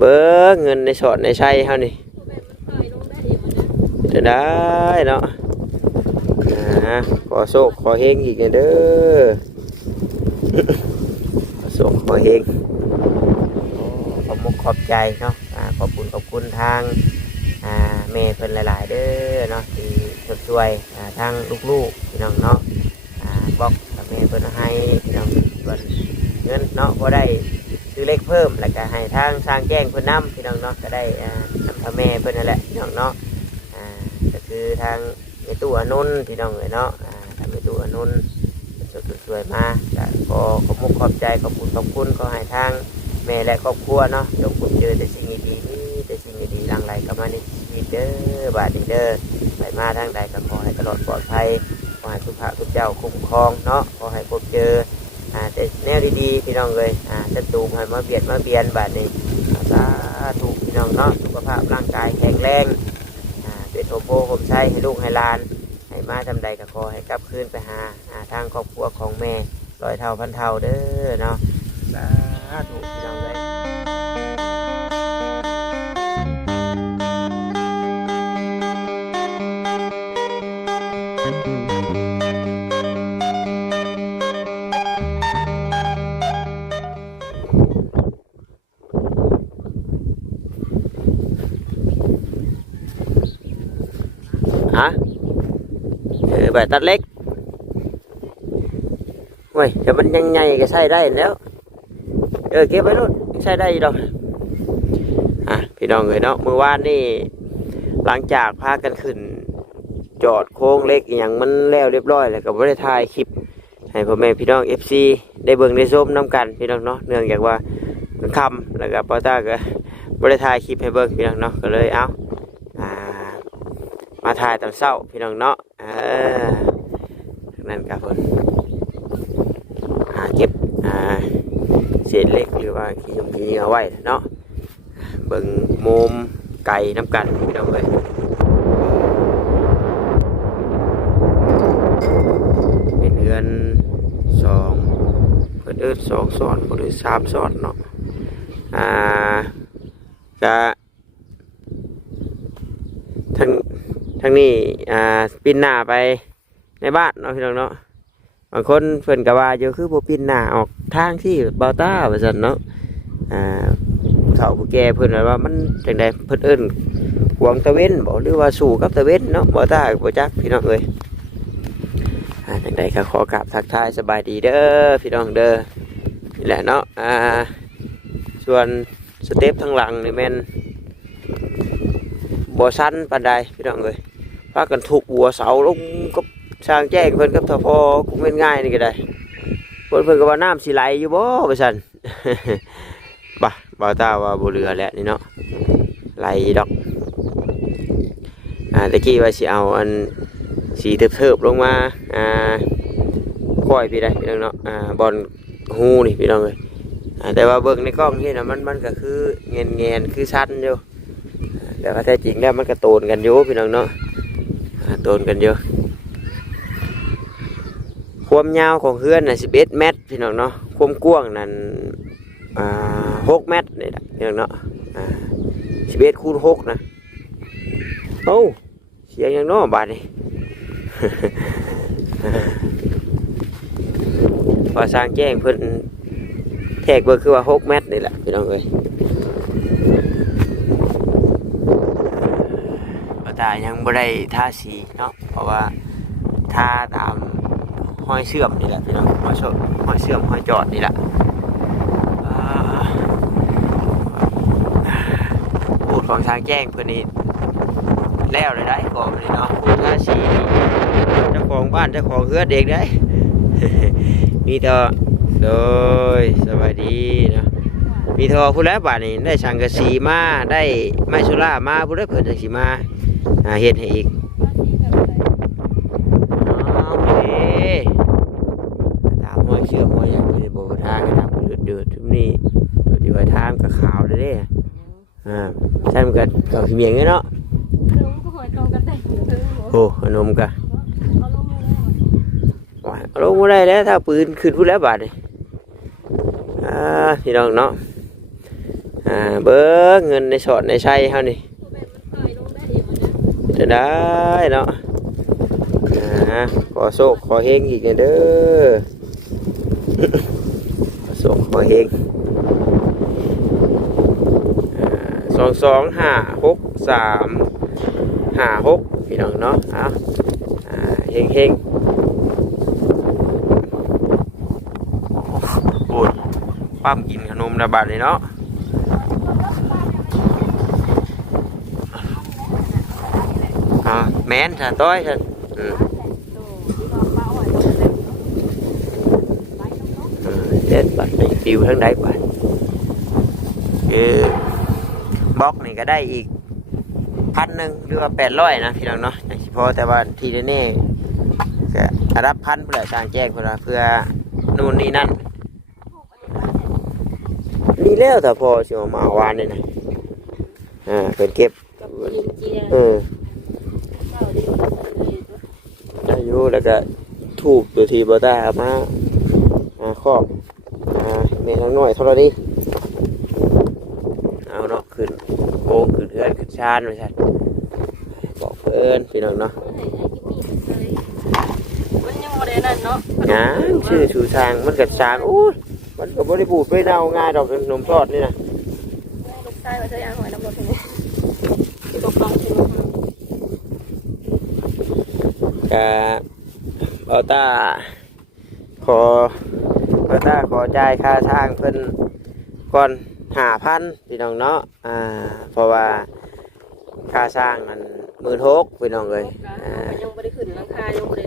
เบิ้งเงินในสอดในใช้เฮานี่จะได้เนาะขอโชคขอเฮงอีกเด้อขอโชคขอเฮงขอบมุกขอบใจเนาะขอบคุณทางแม่เพิ่นหลายๆเด้อเนาะที่ช่วยทางลูกๆพี่น้องเนาะบอกกับแม่เพิ่นให้พี่น้องเงินเนาะพอได้ซื้อเล็กเพิ่มแล้วก็ให้ทางสร้างแจ้งเพิ่นนำพี่น้องเนาะก็ได้นำพ่อแม่เพิ่นนั่นแหละพี่น้องเนาะก็คือทางในตู้อนุนพี่น้องเลยเนาะทางในตู้อนุนสวยๆมาก็ขอบมุกขอบใจขอบคุณก็ให้ทางแม่และครอบครัวเนาะจงพบเจอแต่สิ่งดีๆนี่แต่สิ่งดีๆหลั่งไหลเข้ามาในชีวิตเด้อบาดนี้เด้อไปมาทางใดก็ขอให้ตลอดปลอดภัยขอให้ทุกพระทุกเจ้าคุ้มครองเนาะขอให้พบเจอแต่แนวดีๆพี่น้องเลยจะตูมให้มาเบียดบาดนี้สาธุพี่น้องเนาะสุขภาพร่างกายแข็งแรงเป็นโอโพผมใช้ให้ลูกให้หลานให้มาทำใดก็ขอให้กลับคืนไปหาทางครอบครัวของแม่ร้อยเท่าพันเท่าเด้อเนาะสาธุพี่น้องเลยฮะแบบตัดเล็กเว้ยแต่มันยังไงก็ใช้ได้แล้วเก็บไว้นู่นใช้ได้ดอกพี่น้องเลยเนาะเมื่อวานนี่หลังจากพากันขึ้นจอดโค้งเล็กอย่างมันแล้วเรียบร้อยแล้วก็ไม่ได้ถ่ายคลิปให้พ่อแม่พี่น้อง FC ได้เบิ่งได้ชมน้ำกันพี่น้องเนาะเนื่องจากว่ามันค่ำแล้วก็ป้าตาก็ไม่ได้ถ่ายคลิปให้เบิ่งพี่น้องเนาะก็เลยเอามาถ่ายตอนเช้าพี่น้องเนาะนั่นครับผมเก็บเศษเล็กหรือว่าขี้เอาไว้เนาะเบิ่งโมมไก่น้ำกันพี่น้องเลยเป็นเดือน2เพิ่น2 ซ้อนหรือ3 ซ้อนเนาะก็ทั้งนี้ปินหน้าไปในบ้านเนาะพี่น้องเนาะบางคนเพิ่นก็ว่าอยู่คือบ่ปินหน้าออกทางที่เบาต้าว่าซั่นเนาะผู้เฒ่าผู้แก่เพิ่นว่ามันจังได๋เพิ่นเอิ้นหวงตะเว้นบ่หรือว่าสู้กับตะเว้นเนาะเบาต้าก็บ่จักพี่น้องเอ้ยจังได๋ก็ขอกราบทักทายสบายดีเด้อพี่น้องเด้อนี่แหละเนาะส่วนสเต็ปทางหลังนี่แม่นบ่สั้นปานใดพี่น้องเอ้ยพากันถูกหัวเสาลงกับสร้างแจ้งเพิ่นกับทพกูเป็นง่ายนี่ก็ได้เพิ่นก็ว่าน้ำสิไหลอยู่บ่ว่าซั่น บ่าวตาว่าบ่เรือแล้วนี่เนาะไหลดอกตะกี้ว่าสิเอาอันสีเทิบๆลงมาค่อยพี่ได้พี่น้องเนาะบอลฮูนี่พี่น้องเอ้ยแต่ว่าเบิ่งในกล้องนี่นะมันก็คือเงียนคือชันอยู่แต่ว่าแท้จริงแล้วมันก็โตนกันอยู่พี่น้องเนาะโตนกันเยอะความยาวของเฮือนน่ะ11 เมตรพี่น้องเนาะความกว้างนั่น6 เมตรนี่แหละพี่น้องเนาะ11 คูณ 6นะโอ้เสียงยังน้อบาดนี่ พอสร้างแจ้งเพิ่นแทกเบอร์คือว่า6 เมตรนี่แหละพี่น้องเอ้ยแต่ยังไม่ได้ทาสีเนาะเพราะว่าทาตามห้อยเชื่อมนี่แหละพี่น้องห้อยเชื่อมห้อยจอดนี่แหละพูดของทางแจ้งเพื่อนนี่แล้วเลยได้ก่อนเลยเนาะพูดทาสีเจ้าของบ้านเจ้าของเฮือดเด็กได้ มีเธอโดยสวัสดีเนาะมีเธอพูดแล้วบ้านนี้ได้สังกะสีมาได้ไม้โซล่ามาพูดได้เพื่อนสังกะสีมาเห็นให้อีกตามห้อยเชื่อมห้อยอย่างนี้โบทางตามเดือดทุกนี้อยู่ไอ้ทางกับขาวเลยเด้ใช่มันกันกับขี้เมียงเนาะโอ้นมกันลงมาได้แล้วถ้าปืนขึ้นพูดแล้วบาดเลยพี่น้องเนาะ เบิ่งเงินในสอดในไส้เฮานี่จะได้เนาะขอโชคขอเฮงอีกเด้อขอโชคขอเฮง2256 356พี่น้องเนาะเอาเฮงโอ้ยปั้มกินขนมระบาดเลยเนาะแม่นจ้ะต้อยจ้ะเด็ดบัดไปฟิวทั้งใดบัดคือบล็อกนี่ก็ได้อีก1,000หรือว่า800นะพี่น้องเนาะอย่างที่พอแต่ว่าทีแน่ๆก็รับ1,000เพื่อสร้างแจ้งเพื่อนู่นนี่นั่นนี่แล้วแต่พอสิมาวานนี่นะเป็นเก็บได้อยู่แล้วก็ถูกตัวทีบอต้ามาครอบเมนทั้งหน่อยเท่านี้เอาเนาะขึ้นโอ่งขึ้นเฮือนขึ้นชานไม่ใช่บอกเพื่อนพี่น้องเนาะมันยังบ่ได้นั่นเนาะชื่อชูชางมันกับชางอู้มันก็บริบูรณ์ไปเน่าง่ายดอกขนมทอดนี่นะลูกชายว่าจะย่างหอยน้ำรสนี่ที่ตกลงกินกะบอต้าขอจ่ายค่าทางเพิ่นก่อน5,000พี่น้องเนาะเพราะว่าค่าสร้างมัน16,000พี่น้องเลยยังบ่ได้ขึ้นหลังคายังบ่ได้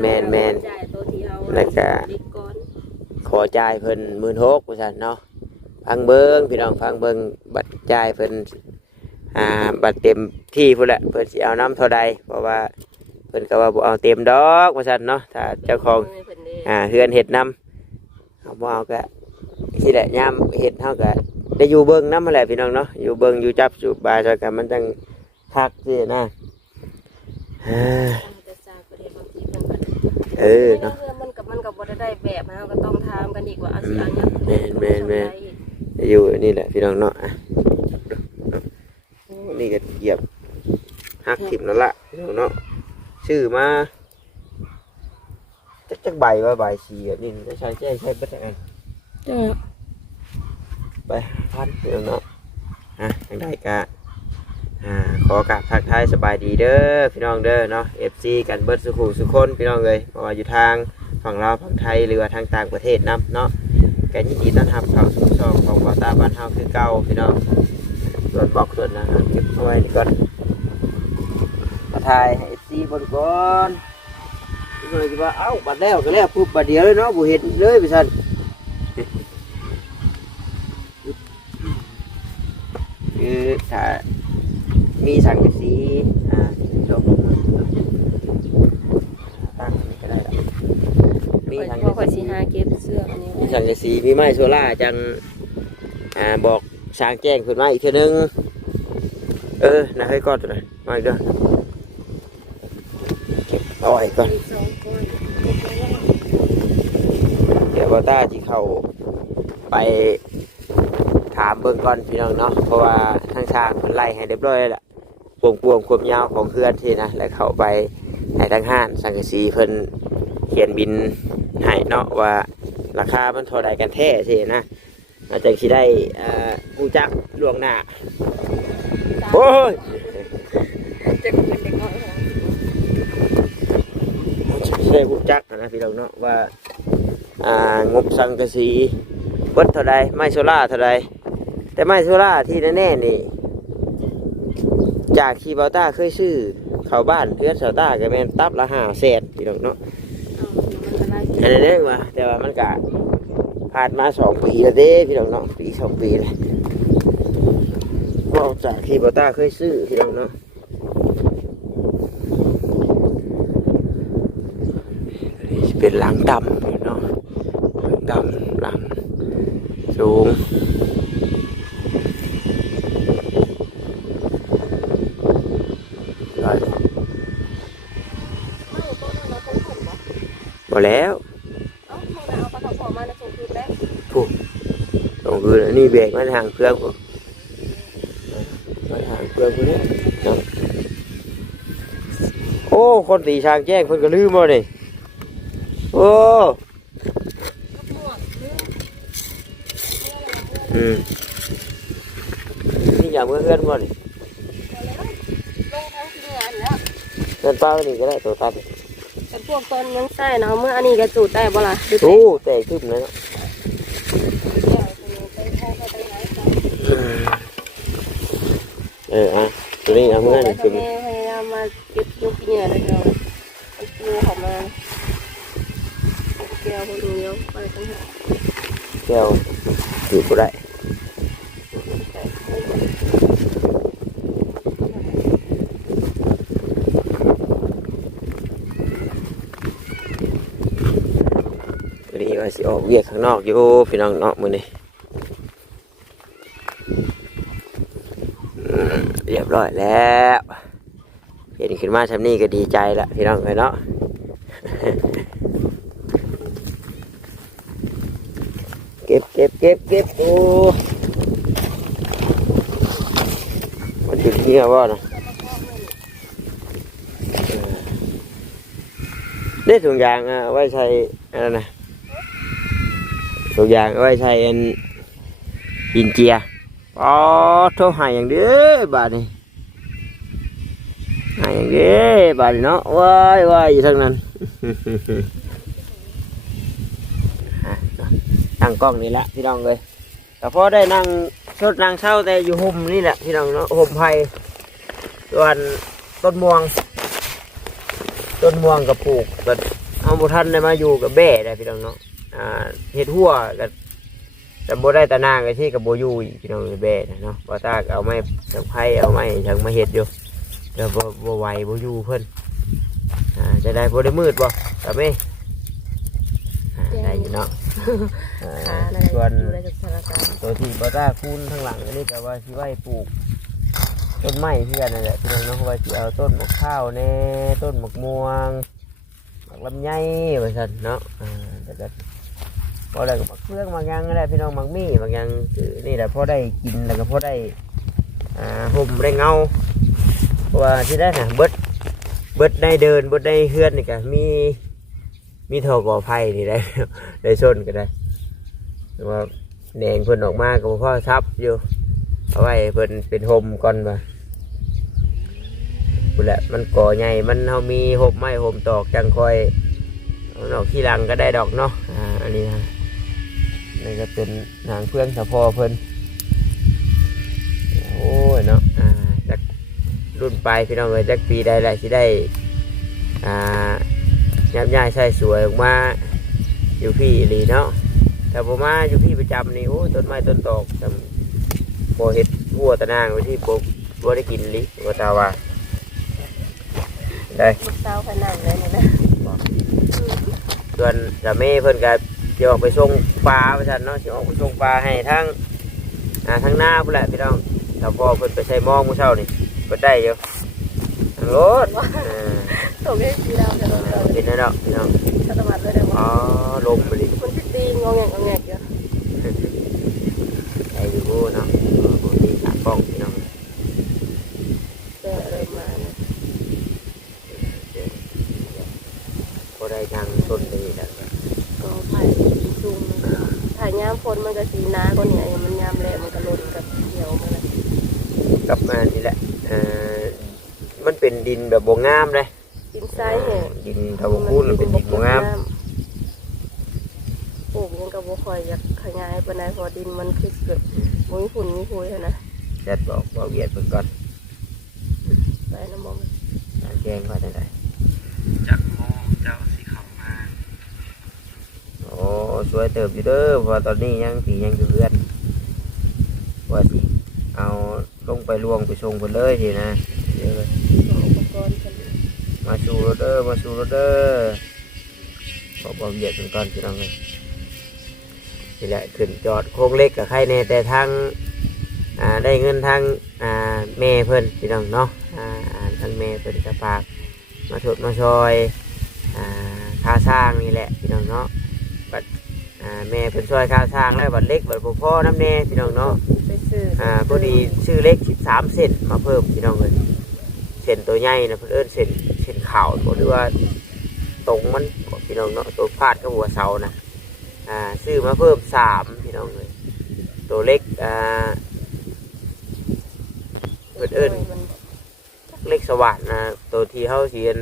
แม่นจ่ายตัวที่เฮาแล้วก็ขอจ่ายเพิ่น16,000ว่าซั่นเนาะฟังเบิ่งพี่น้องฟังเบิ่งบัตรจ่ายเพิ่นบัตรเต็มที่พุ่นแหละเพิ่นสิเอาน้ำเท่าใดเพราะว่าเพิ่นก็ว่าบ่เอาเต็มดอกว่าซั่นเนาะถ้าเจ้าของเฮือนเฮ็ดน้ำเอาบ่เอาก็สิแหละยามเฮ็ดเฮาก็ได้อยู่เบิ่งนำนั่นแหละพี่น้องเนาะอยู่เบิ่งอยู่จับอยู่บาซะก็มันจังคักสินะเนาะมันก็บ่ได้แบบเฮาก็ต้องถามกันอีกว่าเอาสิเอาหยังแม่นอยู่นี่แหละพี่น้องเนาะนี่ก็เหยียบหักถิ่มนั่นละพี่น้องเนาะชื่อมาจักใบว่าใบสีนี่จะใช้บัตรอันไป1,000พี่น้องเนาะทางใดก็ขอกราบทักทายสบายดีเด้อพี่น้องเด้อเนาะ FC กันเบิดสุขุสุคนพี่น้องเลยเพราะว่าอยู่ทางฝั่งลาวฝั่งไทยหรือว่าทางต่างประเทศนำเนาะแกยินดีต้อนรับเข้าสู่ช่องของบอต้าบ้านเฮาคือเก่าพี่น้องส่วนบล็อกส่วนนะเก็บเอาไว้ก่อนมาถ่ายให้ FC บนก่อนพี่น้องคิดว่าเอ้าบัดแล้วก็แล้วปุ๊บบัดเดียวเลยเนาะบ่เห็นเลยพี่ซั่นคือถ้ามีสังกะสีจบตั้งก็ได้ละมีสังกะสีหาเก็บเสื้ออันนี้มีสังกะสีมีไม้โซล่าจังบอกช้างแจ้งขึ้นมาอีกทีนึงนะให้ก้อนตัวไหนมาอีกเด้อเก็บเอาไว้ก่อนเดี๋ยวบอต้าที่เข้าไปถามเบิ่งก่อนพี่น้องเนาะเพราะว่าทางช้างมันไล่ให้เรียบร้อยแล้วล่ะปวงความยาวของเคลื่อนที่นะแล้วเข้าไปให้ทางห้านสังกะสีเพิ่นเขียนบินให้เนาะว่าราคามันเท่าใดกันแท้สินะอาจจะสิได้ผู้จักล่วงหน้าโอ้ยจะเป็นเด็กน้อยได้ผู้จักนะพี่น้องเนาะว่างบสังกะสีเบิดเท่าใดไม้โซล่าเท่าใดแต่ไม้โซล่าที่แน่ๆนี่จากที่บอต้าเคยซื้อเข้าบ้านเพื่อนสาวต้าก็แม่นตับละ500,000พี่น้องเนาะอันนี้เด้ว่าแต่ว่ามันก็ผ่านมา2 ปีแล้วเด้พี่น้องเนาะปี2 ปีเลยก็จากที่บอต้าเคยซื้อพี่น้องเนาะเป็นหลังดำเนาะหลังดำหลังสูงพอแล้วถูกตรงคือนี่เบรกมาทางเครื่อง มาถางเปลือกคนนี้เนาะโอ้คนตีช้างแจ้งเพิ่นก็ลืมบ่นี่โอ้นี่อย่าเมื่อเพื่อนบ่นี่ ลงทั้งที่งานแล้ว เงินป้าก็นี่ก็ได้ตัวตัด เป็นพวกต้นยังใส่เนาะเมื่ออันนี้ก็จูดได้บ่ล่ะ โอ้แต่ขึ้นเลยเนาะอ่ะตัวนี้เอาเมื่อนี่ขึ้น พยายามมาเก็บยุกเหยื่อเลยเนาะมันปูของมาเกี่ยวพวกนี้เยอะไปทั้งหมด แก้วถือก็ได้ตัวนี้ว่าสิออกเวียกข้างนอกอยู่พี่น้องเนาะมื้อนี้เรียบร้อยแล้วเห็นขึ้นมาทำนี่ก็ดีใจละพี่น้องเลยเนาะ เก็บโอ้มันถึงเหี้ยว่านะได้ถุงยางไว้ใช้อะไรนะถุงยางไว้ใช้อินเจียอ๋อโทษหายอย่างเด้อบาดนี่หายอย่างเด้อบาดนี่เนาะว้ายอยู่ทางนั้น ตั้งกล้องนี่แหละพี่น้องเลยแต่พอได้นั่งชดนั่งเช่าแต่อยู่ห่มนี่แหละพี่น้องเนาะห่มไผ่ส่วนต้นม่วงกับปลูกกับเอาบุทันได้มาอยู่กับแบ่ได้พี่น้องเนาะเห็ดหัวกับแต่โบได้ตะนางกับที่กับโบยูพี่น้องเลยแบ่เนาะบ่ตาเอาไม้ทางไผ่เอาไม้ทางมาเห็ดอยู่เดี๋ยวโบไหวโบยูเพิ่นจะได้โบได้มืดบ่แต่ไม่ได้อยู่เนาะส่วนตัวที่บอต้าคูนข้างหลังอันนี้แต่ว่าที่ไว้ปลูกต้นไม้ที่กันนั่นแหละพี่น้องเนาะเพราะว่าที่เอาต้นมะข้าวแน่ต้นมะม่วงมะลำไยไปสั่นเนาะแต่ก็พอได้ก็มะเฟืองมะยังนั่นแหละพี่น้องมะมี่มะยังนี่แหละพอได้กินแล้วก็พอได้ห่มได้เงาเพราะว่าที่ได้น่ะเบิดได้เดินเบิดได้เฮือนนี่ก็มีโทรก่อไฟนี่ได้ ได้ส้นก็ได้แต่ว่าแดงเพิ่นออกมาก็พ่อทับอยู่เอาไว้เพิ่นเป็นโฮมก่อนมาพูดแหละมันก่อใหญ่มันเขามีโฮมไม้โฮมตอกจังคอยเอาดอกที่หลังก็ได้ดอกเนาะอันนี้ฮะนี่ก็เป็นหางเพื่อนสะพอเพิ่นโอ้ยเนาะจากรุ่นปลายพี่น้องเลยจากปีใดแหละที่ได้ยับย่ายใส่สวยออกมาอยู่พี่อีหลีเนาะแต่ผมมาอยู่พี่ประจำนี่โอ้ต้นไม้ต้นตอกจำโบเห็ดวัวตะนางไว้ที่บัวได้กินลิวัวตาว่าได้เช้าขนาดเลยนะส่วนสามีเพิ่นก็จะออกไปส่งปลาไปทันเนาะจะออกไปส่งปลาให้ทั้งหน้าพุ่นแหละพี่น้องถ้าพอเพิ่นไปใช้มองมื้อเช้านี่ก็ได้อยู่ทางรถตกได้สีดาวแต่เราเป็นได้ดอกพี่น้องสะบัดเลยได้อ๋อลมไปดิมันตีงงแงเยอะไอ้ดูเนาะบางทีขากล้องพี่น้องเริ่มมาก็ได้ทางต้นนี้แหละก็ถ่ายซูมถ่ายยามฝนมันก็สีน้าก็เนี่ยมันยามแรงมันก็หล่นกับเหี่ยวมาเลยกับมานี่แหละมันเป็นดินแบบบ่งามเลยดินทรายแห้งดินทาวคูนเป็นดินบ่งามปลูกยังกับบัวคอยอยากขยายไปไหนพอดินมันคือเกิดมุ้ยฝุ่นมุ้ยคุยนะจัดบอกเวียดเพิ่นก่อนไปน้ำมันแกงว่าได้จักโมเจ้าสีขาวมาโอ้สวยเติบอยู่เด้อเพราะตอนนี้ยังสียังอยู่เพื่อนว่าสิเอาลงไปลวงไปชงไปเลยทีนะเดี๋ยวเลยมาชูรถเด้อบอกเวียดเพิ่นก่อนพี่น้องเลยนี่แหละขึ้นจอดโค้งเล็กกับใครเนี่ยแต่ทางได้เงินทางแม่เพิ่นพี่น้องเนาะทางแม่เพิ่นจะฝากมาชดมาซอยค่าสร้างนี่แหละพี่น้องเนาะแม่เพิ่นซอยค่าสร้างแล้วบัดเล็กบัดพ่อน้ำแน่พี่น้องเนาะไปซื้อเพิ่ อดีชื่อเล็ก13 เซนมาเพิ่มพี่น้องเลยเส้นตัวใหญ่นะเพื่อนเส้นขาวหรือว่าตรงมันพี่น้องเนาะตัวพาดกับหัวเสานะซื้อมาเพิ่ม3พี่น้องเลยตัวเล็กเพื่อนเล็กสว่านนะตัวที่เขาเสียน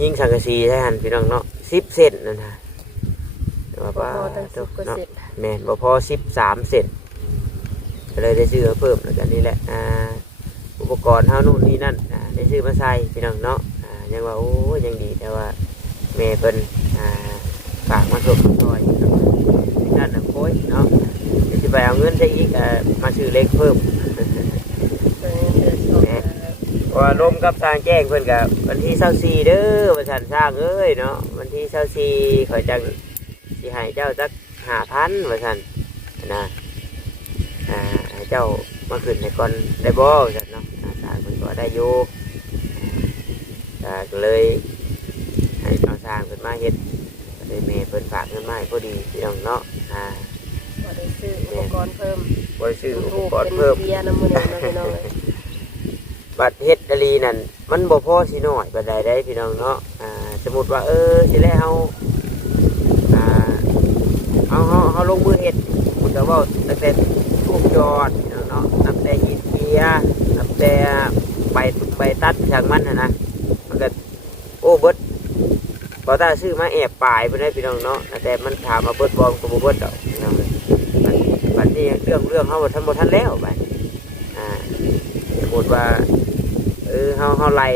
ยิงสังกะสีใช่หันพี่น้องเนาะ10 เซนนั่นนะแต่ว่าป้าเนาะแม่นบ่พอ13 เซนก็เลยได้ซื้อมาเพิ่มแล้วกันนี่แหละอุปกรณ์เท่านู่นนี่นั่นได้ซื้อมาใส่พี่น้องเนาะยังว่าโอ้ยังดีแต่ว่าแม่เป็นฝากมาส่งซอยนั่นนะโค้ยเนาะจะไปเอาเงินได้อีกมาซื้อเล็กเพิ่มว่าลมกับทางแจ้งเพื่อนกับวันที่24เด้อประชันสร้างเอ้ยเนาะวันที่24ขอจังสิให้เจ้าจัก5,000ประชันนะให้เจ้ามาขึ้นในก่อนได้บ่จัดเนาะสร้างเพิ่นก็ได้อยู่ก็เลยให้เอาสร้างเพิ่นมาเฮ็ดก็เลยแม่เพิ่นฝากเงินมาให้พอดีพี่น้องเนาะบ่ได้ซื้ออุปกรณ์เพิ่มบ่ได้ซื้ออุปกรณ์เพิ่มเบียร์น้ำมือน้ำพี่น้องเลยบัดเฮ็ดดลีนั่นมันบ่พอสิน้อยบัดใดได้พี่น้องเนาะสมมุติว่าสิแล้วเอาลงมือเฮ็ดมันก็เว้าตั้งแต่ทุกยอดพี่น้องเนาะตั้งแต่ยีดเบียร์ตั้งแต่ใบตัดช่างมันนะมันก็โอ้เบิดพอถ้าซื้อมาแอบปลายไปได้พี่น้องเนาะแต่มันถามมาเบิดบอลก็บ่เบิดดอกพี่น้องบัดนี้เรื่องเฮาบ่ทันแล้วบัดสมมุติว่าเฮาไล่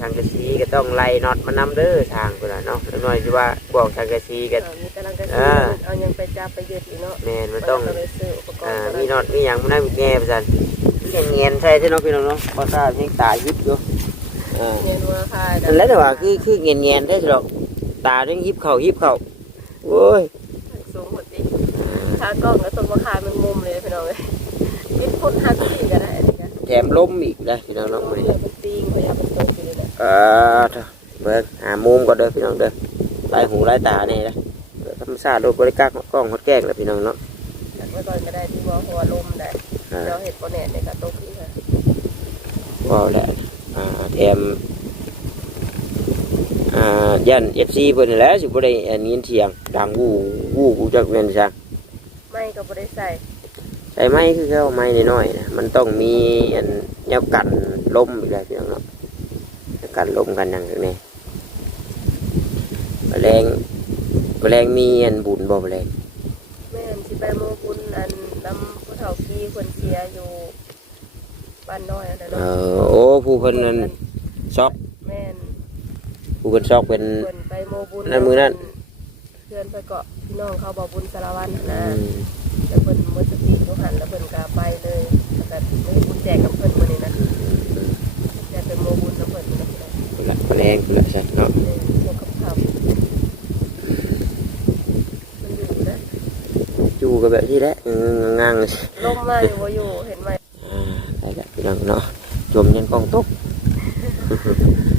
ทางกระสีก็ต้องไล่น็อตมานำเด้อทางพุ่นน่ะเนาะน้อยสิว่าบอกทางกระสีก็มีกำลังกระสีเอายังไปจับไปยึดอยู่เนาะแม่นมันต้องมีน็อตมีหยังมันได้แง่ประจันเงียนใช่ที่น้องพี่น้องเนาะบ่ทราบยังตายึดอยู่เงียนว่าค่ะแล้วแต่ว่าคือเงียนได้สิดอกตายังยิบเข้าโอ้ยสูงหมดดิถ้ากล้องแล้วต้นมะขามมันมุมเลยพี่น้องเอ้ยคิดพุ่น50ก็ได้แถมล้มอีกนะพี่น้องน้องมันตีงพยายามมันตกอยู่เลยเบิกมุมก็เด้อพี่น้องเด้อลายหูลายตาเนี่ยนะธรรมชาติโดยบริการกล้องฮอดแก้งแล้วพี่น้องเนาะจากเมื่อก่อนก็ได้ที่ว่าหัวลมได้เราเห็ดโปรเนตในกระตุกนี่ค่ะก็แหละแถมยันFCเพิ่นแล้วสิบ่ได้อันนี้เถียงดังกูจักแม่นซักไม่ก็บ่ได้ใส่ไม้คือเขาไม้น้อยๆนะมันต้องมีอันแนวกันลมอีกแล้วพี่น้องเนาะกันลมกันอย่างนี้แมลงมีอันบุญบ่แมลงแม่นสิไปโมบุญอันน้ำผู้เฒ่าพี่คนเสียอยู่บ้านน้อยอะไรเนาะโอ้ผู้เพิ่นนั่นช็อกแม่นผู้เพิ่นช็อกเป็นไปโมบุญในมือนั้นเพื่อนไปเกาะพี่น้องเขาบ่บุญสารวัตรนะแล้วเพิ่นมือสติทุหันแล้วเพิ่นก็ไปเลยแต่ไม่บุญแจกกับเพิ่นมื้อนี้นะแต่เป็นโมบุญแล้วเพิ่นนะแมลงละใช่เนาะกับข้าวมันอยู่นะอยู่กับแบบที่แหละงางลมมาอยู่บ่อยู่เห็นไหมได้ละพี่น้องเนาะจมยันกองตก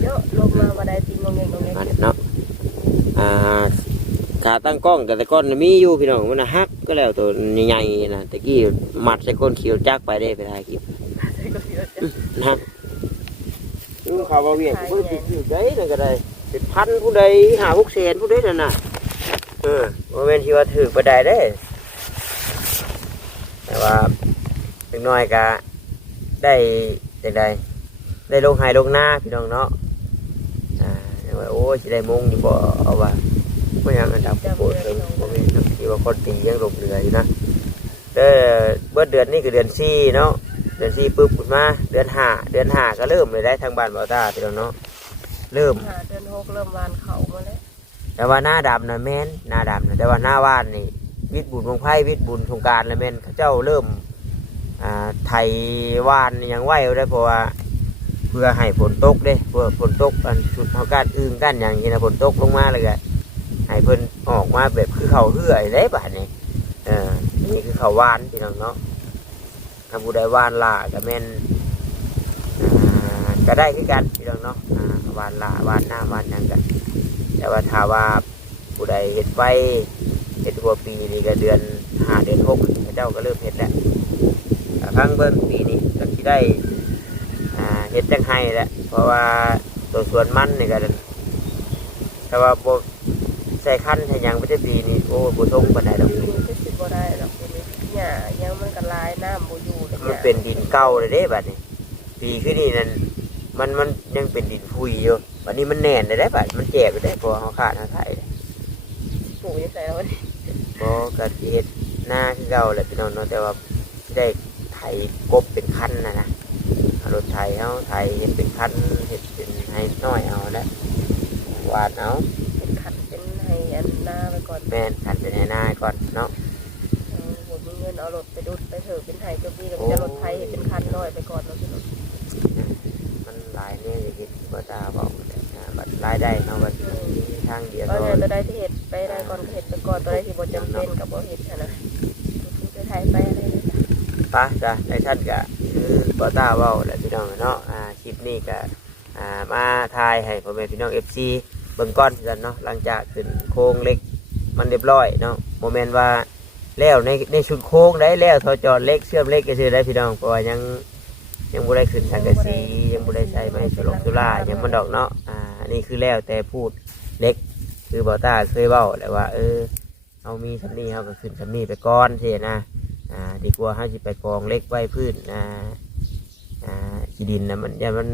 เยอะลมมาได้ตีงงเงเนาะขาตั้งกล้องแต่ก้อนมีอยู่พี่น้องมันฮักก็แล้วตัวใหญ่ๆนะตะกี้มัดใส่ก้นเขียวจักไปได้ไปถ่ายคลิปนะข่าวเวียนผู้ติดอยู่ได้นั่นก็ได้ติดพันผู้ใด5-6 แสนผู้ใดนั่นน่ะว่าเป็นที่ว่าถือไปได้แต่ว่าเล็กน้อยก็ได้แต่ได้ลงหายลงหน้าพี่น้องเนาะว่าโอ้จะได้มงอยู่บ่เอาว่าก็ยังอันดับโปรดเลยผมมีทั้งที่ว่าคนตียังลงเรืออยู่นะแต่เมื่อเดือนนี้คือเดือน4เนาะเดือน4ปุ๊บขึ้นมาเดือน5ก็เริ่มเลยได้ทางบ้านบ่าวตาพี่น้องเนาะเริ่มเดือน6เริ่มวานเขามาแล้วแต่ว่าหน้าดำนะแม่นหน้าดำนะแต่ว่าหน้าว่านนี่วิทย์บุญวงไพ่วิทย์บุญสงการแล้วแม่นเขาเจ้าเริ่มไถว่านยังไหวได้เพราะว่าเพื่อให้ฝนตกเด้เพื่อฝนตกอันสุดเขาการอึ้งกันอย่างนี้นะฝนตกลงมาเลยกันให้เพิ่นออกมาแบบคือเขาเหื่อยได้ป่ะนี่นี่คือเขาวานพี่น้องเนาะถ้าผู้ใดวานล่าก็แม่นก็ได้คือกันพี่น้องเนาะวานล่าวานหน้าวานนั่นกันแต่ว่าถ้าว่าผู้ใดเห็ดไฟเห็ดหัวปีนี่ก็เดือน5 เดือน 6เจ้าก็เริ่มเห็ดแล้ว พังเบิ่งปีนี้ก็สิได้เฮ็ดจังไห้แหละเพราะว่าตัวสวนมันนี่ก็แต่ว่าบ่ใส่คันใส่หยังบ่ได้ปีนี้โอ้บ่ทรงปานใดดอก ปีนี้ก็สิบ่ได้ดอกปีนี้หญ้ายังมันก็หลายน้ำบ่อยู่เลย มันเป็นดินเก่าเลยเด้บัดนี้ปีคือนี่นั่นมันยังเป็นดินพุยอยู่บัดนี้มันแน่นได้บัดมันแจกไปได้พอเฮาขาดเฮาไถ ปลูกยังไงแล้วนี่ บ่ก็สิเฮ็ดหน้าคือเก่าแหละพี่น้องเนาะแต่ว่าสิได้ไถกบเป็นคันนะเอารถไถเฮาไถเฮ็ดเป็นคันเฮ็ดเป็นให้น้อยเอาละหวานเอา เป็นขัดเป็นให้อันหน้าไปก่อน แม่นคันเป็นให้หน้าก่อนเนาะ ผมมีเงินเอารถไปดุดไปเถอะเป็นไทยก็มีแล้วจะรถไทยเป็นคันน้อยไปก่อนเนาะพี่น้อง มันหลายเนี่ยสิบ่ตาบอกบัดรายได้เนาะบัดมีทางเดียว ว่า ก็ ไงตัวใดที่เห็ดไปได้ก่อนเห็ดไปก่อนตัวใดที่บ่จำเป็นกับบ่เห็ดนะคือไปไทยไปอะไรเลยจ้ะ ปะจ้ะในท่านก็คือบ่ตาเว้าแหละพี่น้องเนาะคลิปนี้ก็มาถ่ายให้พ่อแม่พี่น้อง FC เบิ่งก่อนกันเนาะหลังจากขึ้นโครงเหล็กมันเรียบร้อยเนาะบ่แม่นว่าแล้วในชุดโค้งได้แล้วทอจอดเหล็กเชื่อมเหล็กก็คือได้พี่น้องเพราะว่ายังบ่ได้ขึ้นสังกะสียังบ่ได้ใช้ไม้สุรายังมันดอกเนาะอันนี้คือแล้วแต่พูดเหล็กคือบ่ตาเคยเว้าแหละว่าเอามีสำนี้เฮาก็ขึ้นสำนี้ไปก่อนสินะดีกว่าเฮาสิไปกองเหล็กไว้พื้นขี้ดินนะมัน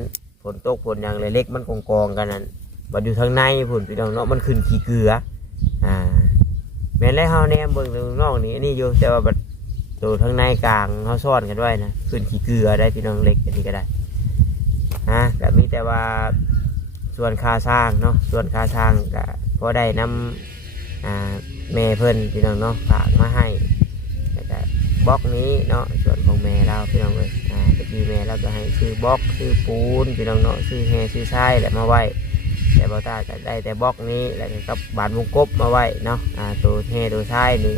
ฝนตกฝนหยังเลยเหล็กมันกองกันนั่นบัดอยู่ทางในพุ่นพี่น้องเนาะมันขึ้นขี้เกลือแม่นแล้วเฮาแนมเบิ่งตรงนอกนี่อันนี้อยู่แต่ว่าบัดตัวทางในกลางเฮาซ่อนกันไว้นะขึ้นขี้เกลือได้พี่น้องเหล็กอันนี้ก็ได้ก็มีแต่ว่าส่วนค่าสร้างเนาะส่วนค่าสร้างก็พอได้นำแม่เพิ่นพี่น้องเนาะฝากมาให้แล้วก็บล็อกนี้เนาะส่วนของแม่เราพี่น้องเลยตะกี้แม่เราก็ให้ซื้อบล็อกซื้อปูนพี่น้องเนาะซื้อแฮซื้อทรายแหละมาไว้แต่บ่ตาก็ได้แต่บล็อกนี้แล้วก็กับบานวงกบมาไว้เนาะตัวแฮตัวทรายนี่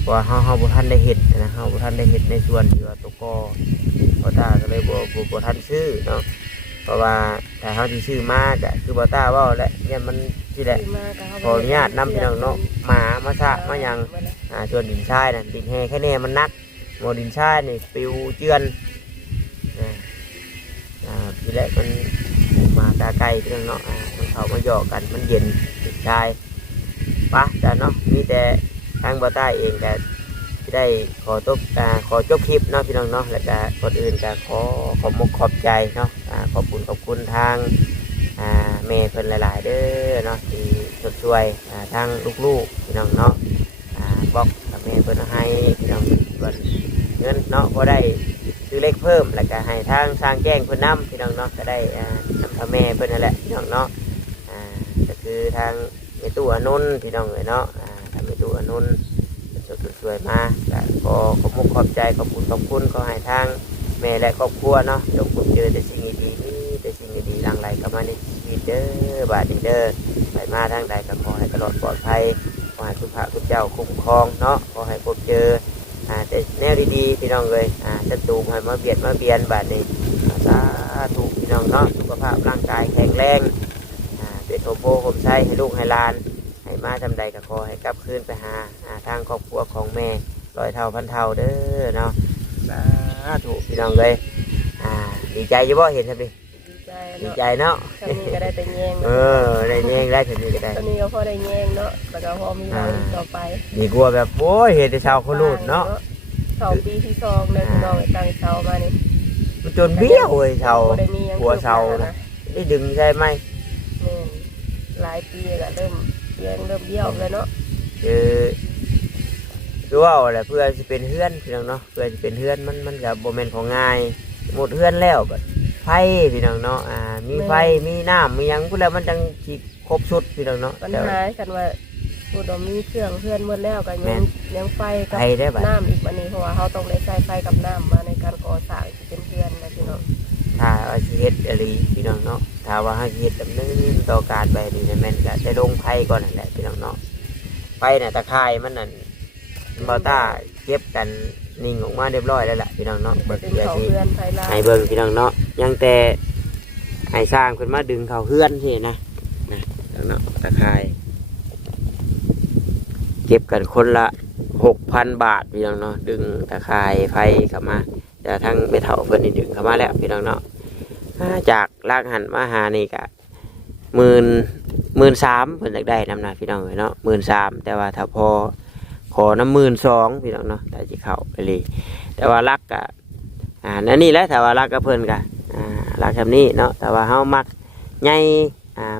เพราะว่าเฮาบ่ทันได้เฮ็ดนะเฮาบ่ทันได้เฮ็ดในส่วนที่ว่าตัวกอบ่ตาก็เลยบ่ทันซื้อเนาะเพราะว่าถ้าเฮาสิซื้อมาก็คือบ่ตาเว้าแหละเนี่ยมันสิแหละขออนุญาตนำพี่น้องเนาะมาซะมาหยังส่วนดินทรายน่ะดินแฮแค่นี้มันนักโมดินทรายนี่ปิวเจือนทีแรกมันมาตาไกลพี่น้องเนาะมันเข้ามาหยอกกันมันเย็นดินทรายปะจ้ะเนาะมีแต่ทางบ่ใต้เองก็ได้ขอจบคลิปเนาะพี่น้องเนาะแล้วก็คนอื่นก็ขอบมกขอบใจเนาะขอบคุณทางแม่เพิ่นหลายๆเด้อเนาะที่ช่วยทางลูกๆพี่น้องเนาะบอกกับแม่เพิ่นให้พี่น้องเพิ่นเงินเนาะพอได้ซื้อเล็กเพิ่มแล้วก็ให้ทางสร้างแจ้งเพิ่นนำพี่น้องเนาะก็ได้นำพ่อแม่เพิ่นนั่นแหละพี่น้องเนาะก็คือทางแม่ตู้อนุนพี่น้องเลยเนาะทางแม่ตู้อนุนช่วยมาก็ขอบคุณขอบใจขอบคุณขอให้ทางแม่และครอบครัวเนาะจงพบเจอแต่สิ่งดีๆนี่แต่สิ่งดีๆหลั่งไหลเข้ามาในชีวิตเด้อบาดนี้เด้อไปมาทางใดก็ขอให้ตลอดปลอดภัยขอให้คุณพระคุณเจ้าคุ้มครองเนาะขอให้พบเจอแต่แนวดีๆพี่น้องเลยจะตูมให้มาเบียนบาดนี้สาธุพี่น้องเนาะสุขภาพร่างกายแข็งแรงเป็นโอโบผมใช้ให้ลูกให้หลานให้มาทำใดก็ขอให้กลับคืนไปหาทางครอบครัวของแม่100 เท่าพันเท่าเด้อเนาะสาธุพี่น้องเลยดีใจอยู่บ่เห็นครับดิดีใจเนาะตอนนี้ก็ได้แต่แยงได้แยงได้ถึงนี้ก็ได้ตอนนี้ก็พอได้แยงเนาะแล้วก็พอมีเราต่อไปดีกว่าแบบโอ้ยเห็นแต่ชาวคนรูดเนาะ2 ปีที่2เลยพี่น้องตั้งเสามานี่มันจนเบี้ยวเลยชาวหัวเสาได้ดึงใช่ไหมหลายปีก็เริ่มเบี้ยวเลยเนาะคือว่าอะไรเพื่อจะเป็นเฮือนพี่น้องเนาะเพื่อจะเป็นเฮือนมันกับโมเมนต์ของง่ายหมดเฮือนแล้วแบบไฟพี่น้องเนาะมีไฟมีน้ำมียังพวกแล้วมันจังที่ครบชุดพี่น้องเนาะปัญหากันว่าพูดว่ามีเครื่องเฮือนหมดแล้วก็ยังไฟกับน้ำอีกวันนี้เพราะว่าเขาต้องได้ใช้ไฟกับน้ำมาในการก่อสร้างที่เป็นเฮือนนะพี่น้องถ้าว่าเฮ็ดอะไรพี่น้องเนาะถ้าว่าให้เฮ็ดดำเนินต่อการไปนี่แม่นก็ได้ลงไฟก่อนนั่นแหละพี่น้องเนาะไฟเนี่ยตะไคร่มันนั่นบอต้าเก็บกันนิ่งออกมาเรียบร้อยแล้วแหละพี่น้องเนาะเบิกเสียที่ให้เบิ่งพี่น้องเนาะยังแต่ให้สร้างขึ้นมาดึงเขาเฮือนสินะเนาะตะไคร่เก็บกันคนละ6,000 บาทพี่น้องเนาะดึงตะไคร่ไฟเข้ามา แต่ทั้งไม่เท่าเพิ่นนี่ดึงเข้ามาแล้วพี่น้องเนาะจากลากหันมาหานี่ก็13,000เพิ่นอยากได้นำนะพี่น้องเนาะ13,000แต่ว่าถ้าพอขอน้ำ12,000พี่น้องเนาะแต่สิเข้าไปเลยแต่ว่ารักก็นั่นนี่แหละถ้าว่ารักกับเพิ่นก็รักแบบนี้เนาะแต่ว่าเฮามักใหญ่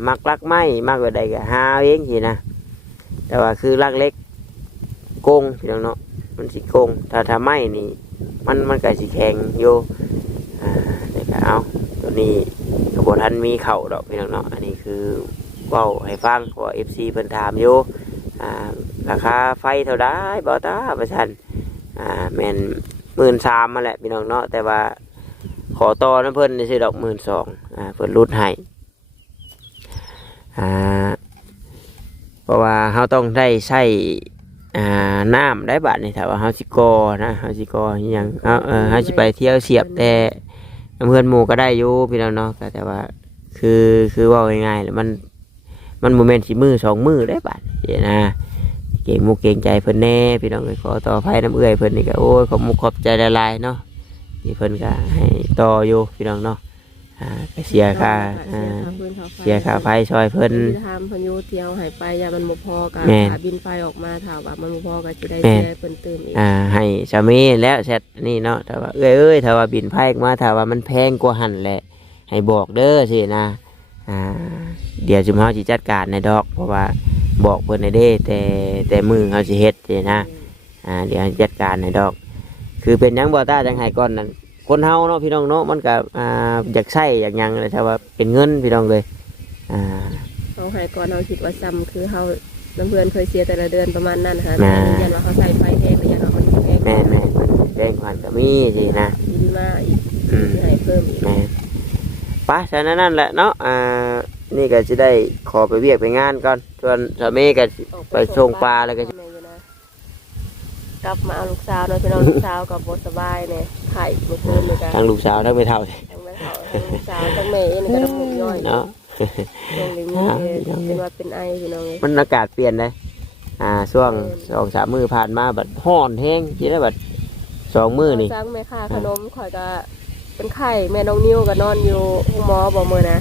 มักรักไม้มักแบบใดก็หาเองสินะแต่ว่าคือรักเล็กโกงพี่น้องเนาะมันสิโกงถ้าไม้นี่มันก็สิแข็งอยู่เดี๋ยวก็เอาตัวนี้กระบวนทันมีเข่าดอกพี่น้องเนาะอันนี้คือเว้าให้ฟังว่า FC เพิ่นถามอยู่ราคาไฟเท่าใดบ่ตาว่าซั่นแม่น13,000มาแหละพี่น้องเนาะแต่ว่าขอต่อน้ำเพิ่นซื้อดอก12,000เพิ่นลดให้เพราะว่าเฮาต้องได้ใช้น้ำได้บาทนี่ถ้าว่าเฮาสิกอนะเฮาสิกออหยังเฮาสิไปเที่ยวเสียบแต่เพื่อนหมู่ก็ได้อยู่พี่น้องเนาะแต่ว่าคือว่าง่ายๆแล้วมันโมเมนต์สิมือ2 มือได้บาทเดี๋ยวนะเก่งมุกเก่งใจเพิ่นแน่พี่น้องขอต่อไฟน้ำเอื้อยเพิ่นนี่ก็โอ้ยขอบใจละลายเนาะที่เพิ่นก็ให้ต่ออยู่พี่น้องเนาะก็เสียค่าไฟช่วยเพิ่นทำเพิ่นอยู่เที่ยวหายไปยามันบ่พอกันบินไฟออกมาถามว่ามันบ่พอกันจะได้เสียเพิ่นเติมอีกให้สามีแล้วเสร็จนี่เนาะแต่ว่าเอ้ยถ้าว่าบินไฟมาถ้าว่ามันแพงกว่าหั่นแหละให้บอกเด้อสินะเดี๋ยวจุมเฮาสิจัดการในดอกเพราะว่าบอกเพิ่นในเด้แต่มือเฮาสิเฮ็ดสินะเดี๋ยวจัดการในดอกคือเป็นหยังบ่ตาจังไห้ก่อนนั่นคนเฮาเนาะพี่น้องเนาะมันก็อยากใช้อยากหยังเลยถ้าว่าเป็นเงินพี่น้องเลยเขาให้ก่อนเราคิดว่าซ้ำคือเขาน้ำเพื่อนเคยเสียแต่ละเดือนประมาณนั้นค่ะยันว่าเขาใส่ไฟแพงไปยันว่ามันแพงแม่แจ้งความก็มีสินะบินมาอีกให้เพิ่มอีกไปฉะนั้นนั่นแหละเนาะนี่ก็จะได้ขอไปเวียกไปงานก่อนส่วนสามีก็ไปส่งปลาแล้วก็กลับมาเอาลูกสาวเนาะพี่น้องลูกสาวกับบ่สบายเนี่ยไข่เมื่อคืนเลยกันทั้งลูกสาวทั้งไม่เท่าทั้งไม่เท่าทั้งลูกสาวทั้งแม่เองก็ต้องมุกย่อยเนาะตรงนี้เป็นว่าเป็นไอพี่น้องมันอากาศเปลี่ยนเลยช่วง2-3 มื้อผ่านมาบัดฮ้อนแห้งสิได้บัด2 มื้อนี่สั่งแม่ค้าขนมข่อยก็เป็นไข่แม่น้องนิ้วก็นอนอยู่ห้องหมอบ่มื้อนะ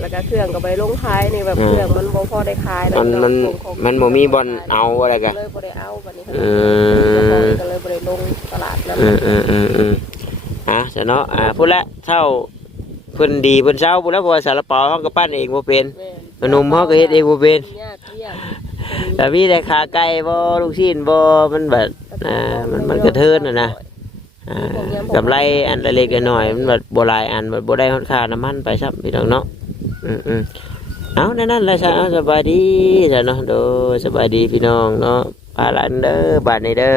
แล้วก็เครื่องก็ไปลงขายนี่แบบเครื่องมันบ่พอได้ขายมันบ่มีบ่อนเอาอะไรกันเลยบ่ได้เอาบัดนี้ก็เลยบ่ได้ลงตลาดนั้นซะเนาะพูดละเท่าเพิ่นดีเพิ่นเช้าพูดแล้วเพราะว่าซาลาเปาเฮาก็ปั้นเองบ่เป็นขนมเฮาก็เฮ็ดเองบ่เป็นแต่มีแต่ขาไก่บ่ลูกชิ้นบ่มันแบบมันกระเทินนะกำไรอันเล็กๆน้อยมันแบบบ่หลายอันแบบบ่ได้ค่าน้ำมันไปซับพี่น้องเนาะเอานั่นแหละซะสบายดีซะเนาะโดสบายดีพี่น้องเนาะปลาลันเด้อบาดนี้เด้อ